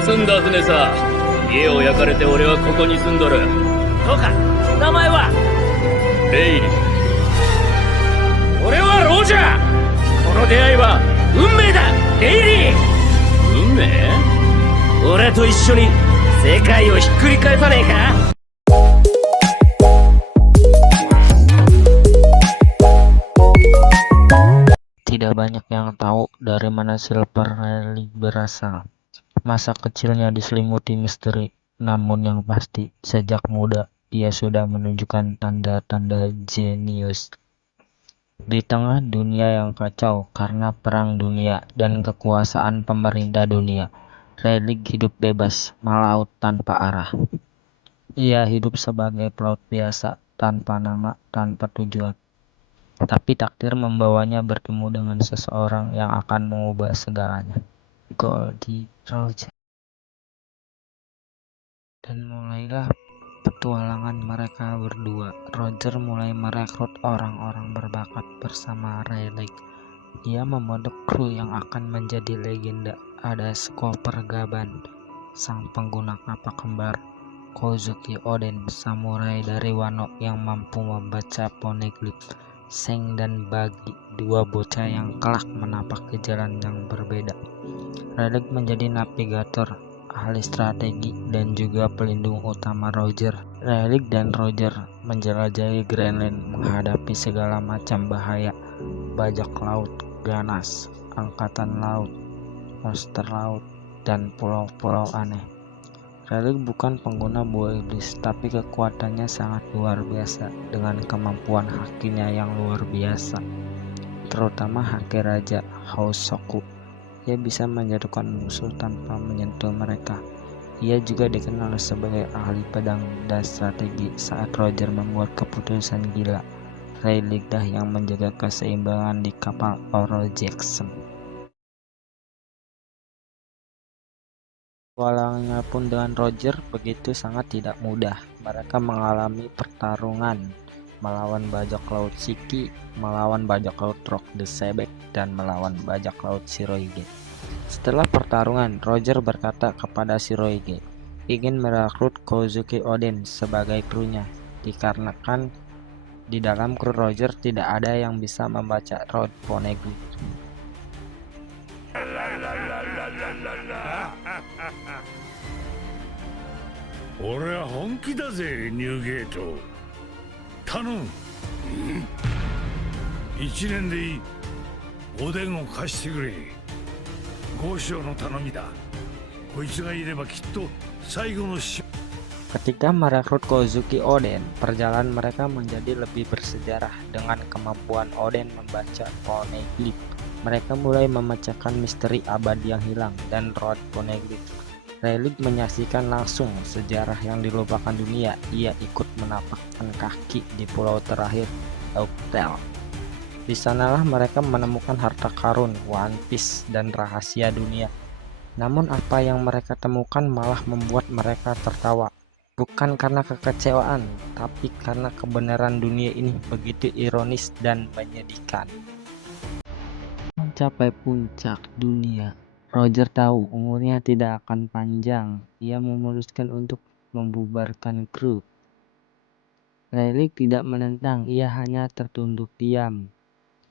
盗んだ船さ。家を焼かれて俺はここに住んどる。そうか、名前はレイリー。俺はロジャー。この出会いは運命だ、レイリー。運命？俺と一緒に世界をひっくり返さねえか？Tidak banyak yang tahu dari mana Silver Rayleigh berasal. Masa kecilnya diselimuti misteri, namun yang pasti, sejak muda, ia sudah menunjukkan tanda-tanda jenius. Di tengah dunia yang kacau karena perang dunia dan kekuasaan pemerintah dunia, Rayleigh hidup bebas, melaut tanpa arah. Ia hidup sebagai pelaut biasa, tanpa nama, tanpa tujuan. Tapi takdir membawanya bertemu dengan seseorang yang akan mengubah segalanya. Goldie Roger. Dan mulailah petualangan mereka berdua. Roger mulai merekrut orang-orang berbakat bersama Rayleigh. Ia membentuk kru yang akan menjadi legenda. Ada Skipper Gaban, sang pengguna kapal kembar, Kozuki Oden, samurai dari Wano yang mampu membaca poneglyph, Seng dan Bagi, dua bocah yang kelak menapak ke jalan yang berbeda. Rayleigh menjadi navigator, ahli strategi, dan juga pelindung utama Roger. Rayleigh dan Roger menjelajahi Greenland, menghadapi segala macam bahaya, bajak laut ganas, angkatan laut, monster laut, dan pulau-pulau aneh. Rayleigh bukan pengguna buah iblis, tapi kekuatannya sangat luar biasa dengan kemampuan hakinya yang luar biasa, terutama haki Raja Hosoku. Ia bisa menjatuhkan musuh tanpa menyentuh mereka. Ia juga dikenal sebagai ahli pedang dan strategi. Saat Roger membuat keputusan gila, Rayleigh dah yang menjaga keseimbangan di kapal Oro Jackson. Petualangannya pun dengan Roger begitu sangat tidak mudah. Mereka mengalami pertarungan melawan bajak laut Shiki, melawan bajak laut Rock the Sebek, dan melawan bajak laut Shirohige. Setelah pertarungan, Roger berkata kepada Shirohige ingin merekrut Kozuki Oden sebagai krunya, dikarenakan di dalam kru Roger tidak ada yang bisa membaca road poneglyph. 俺は本気だぜ、ニューゲート。頼む。一年でいい。おでんを貸してくれ。豪商の頼みだ。こいつがいればきっと最後のし。 Ketika merekrut Kozuki Oden, perjalanan mereka menjadi lebih bersejarah. Dengan kemampuan Oden membaca poneglyph, mereka mulai memecahkan misteri abadi yang hilang dan road poneglyph. Rayleigh menyaksikan langsung sejarah yang dilupakan dunia. Ia ikut menapakkan kaki di pulau terakhir, Laughtale. Di sanalah mereka menemukan harta karun, One Piece, dan rahasia dunia. Namun apa yang mereka temukan malah membuat mereka tertawa. Bukan karena kekecewaan, tapi karena kebenaran dunia ini begitu ironis dan menyedihkan. Mencapai puncak dunia, Roger tahu umurnya tidak akan panjang. Ia memutuskan untuk membubarkan kru. Rayleigh tidak menentang, ia hanya tertunduk diam.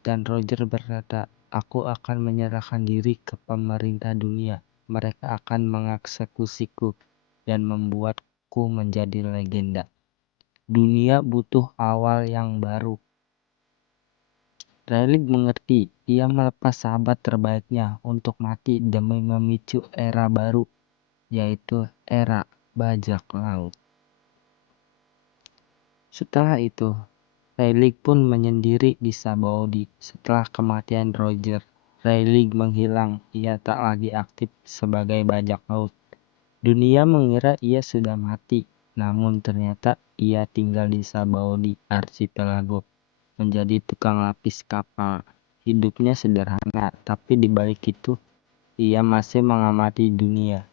Dan Roger berkata, "Aku akan menyerahkan diri ke pemerintah dunia. Mereka akan mengeksekusiku dan membuatku menjadi legenda. Dunia butuh awal yang baru." Rayleigh mengerti. Ia melepas sahabat terbaiknya untuk mati demi memicu era baru, yaitu era bajak laut. Setelah itu, Rayleigh pun menyendiri di Sabaody. Setelah kematian Roger, Rayleigh menghilang. Ia tak lagi aktif sebagai bajak laut. Dunia mengira ia sudah mati, namun ternyata ia tinggal di Sabaody Archipelago, menjadi tukang lapis kapal. Hidupnya sederhana, tapi di balik itu, ia masih mengamati dunia.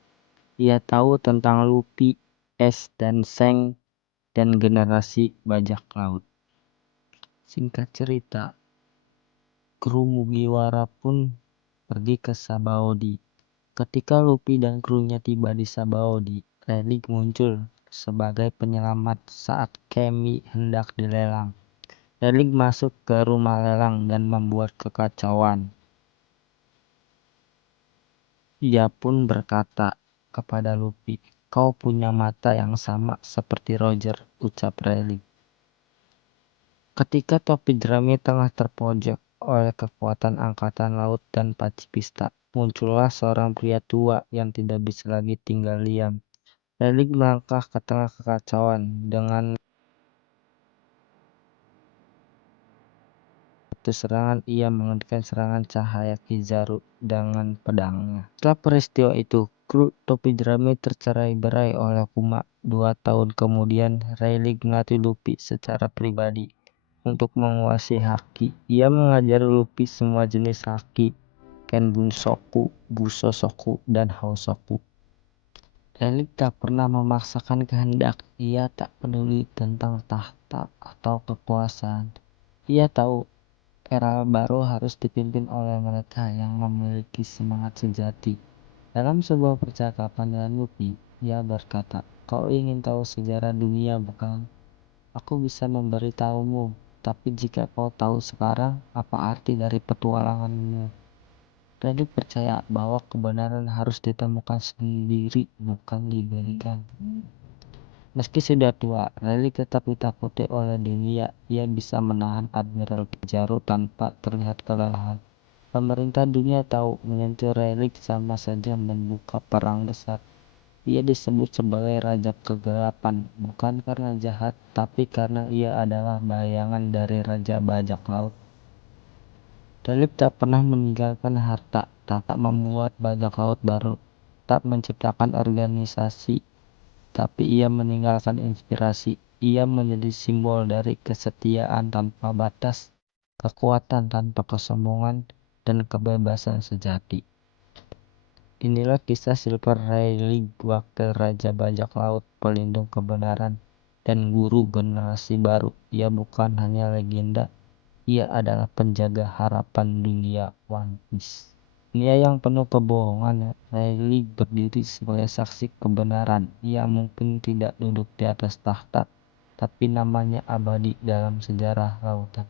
Ia tahu tentang Luffy, Ace, dan Seng, dan generasi bajak laut. Singkat cerita, kru Mugiwara pun pergi ke Sabaody. Ketika Luffy dan krunya tiba di Sabaody, Rayleigh muncul sebagai penyelamat saat Kemi hendak dilelang. Rayleigh masuk ke rumah lelang dan membuat kekacauan. Ia pun berkata kepada Luffy, "Kau punya mata yang sama seperti Roger," ucap Rayleigh. Ketika topi jerami tengah terpojok oleh kekuatan angkatan laut dan pacifista, muncullah seorang pria tua yang tidak bisa lagi tinggal diam. Rayleigh melangkah ke tengah kekacauan dengan satu serangan. Ia menghentikan serangan cahaya Kizaru dengan pedangnya. Setelah peristiwa itu, kru topi jerami tercerai-berai oleh Kuma. 2 tahun kemudian, Rayleigh melatih Luffy secara pribadi untuk menguasai haki. Ia mengajari Luffy semua jenis haki, Kenbunsoku, Busosoku, dan Hausoku. Rayleigh tak pernah memaksakan kehendak. Ia tak peduli tentang tahta atau kekuasaan. Ia tahu era baru harus dipimpin oleh mereka yang memiliki semangat sejati. Dalam sebuah percakapan dengan Luffy, ia berkata, "Kau ingin tahu sejarah dunia, bukan? Aku bisa memberitahumu, tapi jika kau tahu sekarang, apa arti dari petualanganmu?" Rayleigh percaya bahwa kebenaran harus ditemukan sendiri, bukan diberikan. Meski sudah tua, Rayleigh tetap ditakuti oleh dunia. Ia bisa menahan Admiral Kizaru tanpa terlihat kelelahan. Pemerintah dunia tahu menyentuh Rayleigh sama saja membuka perang besar. Ia disebut sebagai Raja Kegelapan, bukan karena jahat, tapi karena ia adalah bayangan dari Raja Bajak Laut. Rayleigh tak pernah meninggalkan harta, tak membuat bajak laut baru, tak menciptakan organisasi, tapi ia meninggalkan inspirasi. Ia menjadi simbol dari kesetiaan tanpa batas, kekuatan tanpa kesombongan, dan kebebasan sejati. Inilah kisah Silver Rayleigh, wakil Raja Bajak Laut, pelindung kebenaran, dan guru generasi baru. Ia bukan hanya legenda, ia adalah penjaga harapan dunia One Piece. Dunia yang penuh kebohongan, Rayleigh berdiri sebagai saksi kebenaran. Ia mungkin tidak duduk di atas tahta, tapi namanya abadi dalam sejarah lautan.